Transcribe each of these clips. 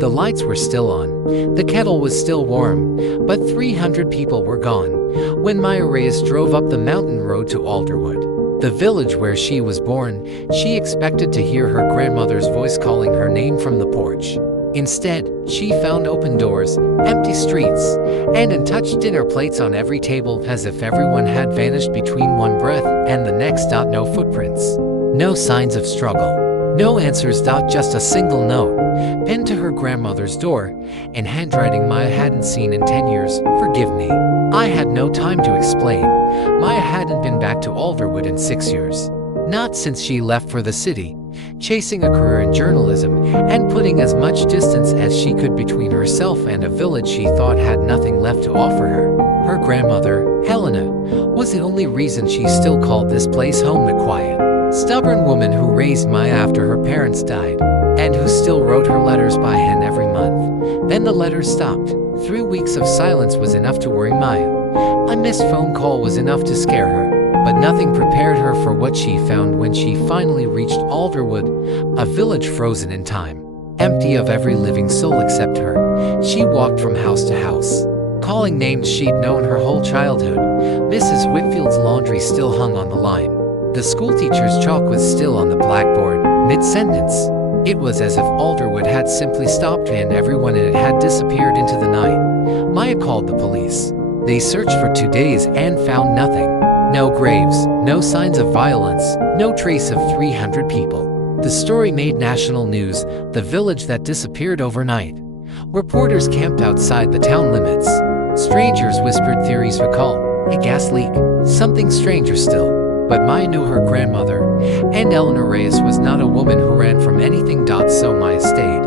The lights were still on, the kettle was still warm, but 300 people were gone when Maya Reyes drove up the mountain road to Alderwood, the village where she was born. She expected to hear her grandmother's voice calling her name from the porch. Instead, she found open doors, empty streets, and untouched dinner plates on every table, as if everyone had vanished between one breath and the next. No footprints, no signs of struggle, no answers. Just a single note, pinned to her grandmother's door, in handwriting Maya hadn't seen in 10 years. "Forgive me. I had no time to explain." Maya hadn't been back to Alderwood in 6 years. Not since she left for the city, chasing a career in journalism and putting as much distance as she could between herself and a village she thought had nothing left to offer her. Her grandmother, Helena, was the only reason she still called this place home. The quiet, stubborn woman who raised Maya after her parents died, and who still wrote her letters by hand every month. Then the letters stopped. 3 weeks of silence was enough to worry Maya. A missed phone call was enough to scare her. But nothing prepared her for what she found when she finally reached Alderwood, a village frozen in time, empty of every living soul except her. She walked from house to house, calling names she'd known her whole childhood. Mrs. Whitfield's laundry still hung on the line. The schoolteacher's chalk was still on the blackboard, mid-sentence. It was as if Alderwood had simply stopped and everyone in it had disappeared into the night. Maya called the police. They searched for 2 days and found nothing. No graves, no signs of violence, no trace of 300 people. The story made national news, the village that disappeared overnight. Reporters camped outside the town limits. Strangers whispered theories of a cult, a gas leak, something stranger still. But Maya knew her grandmother, and Eleanor Reyes was not a woman who ran from anything. So Maya stayed.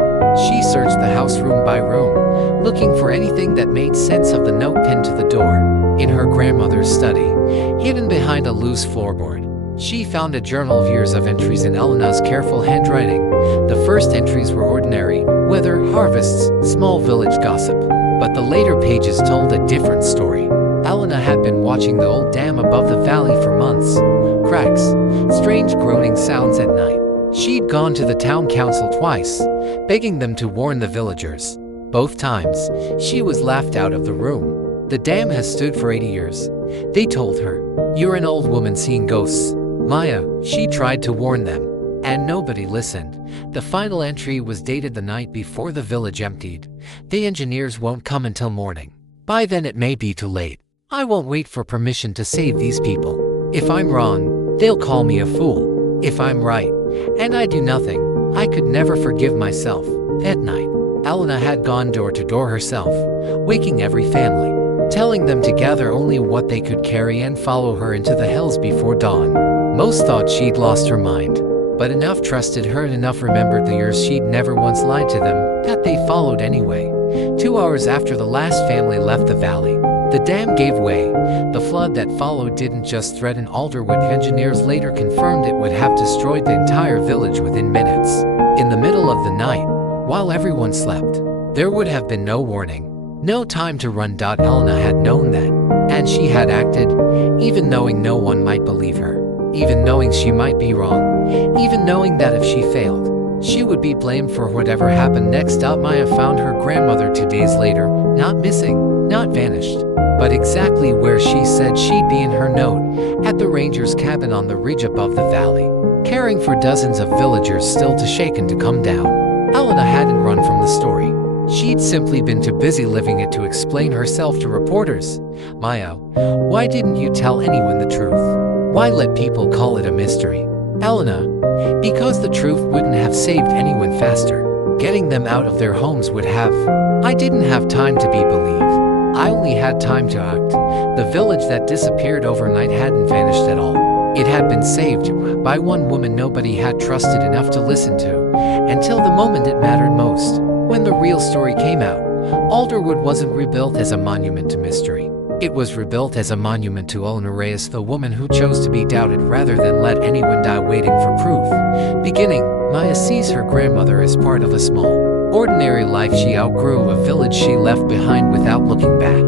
She searched the house room by room, looking for anything that made sense of the note pinned to the door. In her grandmother's study, hidden behind a loose floorboard, she found a journal of years of entries in Elena's careful handwriting. The first entries were ordinary, weather, harvests, small village gossip. But the later pages told a different story. Elena had been watching the old dam above the valley for months. Cracks, strange groaning sounds at night. She'd gone to the town council twice, begging them to warn the villagers. Both times, she was laughed out of the room. "The dam has stood for 80 years, they told her. "You're an old woman seeing ghosts, Maya," she tried to warn them. And nobody listened. The final entry was dated the night before the village emptied. "The engineers won't come until morning. By then it may be too late. I won't wait for permission to save these people. If I'm wrong, they'll call me a fool. If I'm right, and I do nothing, I could never forgive myself." That night, Elena had gone door to door herself, waking every family, telling them to gather only what they could carry and follow her into the hills before dawn. Most thought she'd lost her mind, but enough trusted her and enough remembered the years she'd never once lied to them, that they followed anyway. 2 hours after the last family left the valley, the dam gave way. The flood that followed didn't just threaten Alderwood. Engineers later confirmed it would have destroyed the entire village within minutes. In the middle of the night, while everyone slept, there would have been no warning. No time to run. Elena had known that, and she had acted, even knowing no one might believe her, even knowing she might be wrong, even knowing that if she failed, she would be blamed for whatever happened next. Maya found her grandmother 2 days later, not missing, not vanished, but exactly where she said she'd be in her note, at the ranger's cabin on the ridge above the valley, caring for dozens of villagers still too shaken to come down. Elena hadn't run from the story. She'd simply been too busy living it to explain herself to reporters. "Maya, why didn't you tell anyone the truth? Why let people call it a mystery?" "Elena, because the truth wouldn't have saved anyone faster. Getting them out of their homes would have. I didn't have time to be believed. I only had time to act." The village that disappeared overnight hadn't vanished at all. It had been saved by one woman nobody had trusted enough to listen to, until the moment it mattered most. When the real story came out, Alderwood wasn't rebuilt as a monument to mystery. It was rebuilt as a monument to Eleanor Reyes, the woman who chose to be doubted rather than let anyone die waiting for proof. Beginning, Maya sees her grandmother as part of a small, ordinary life she outgrew, a village she left behind without looking back.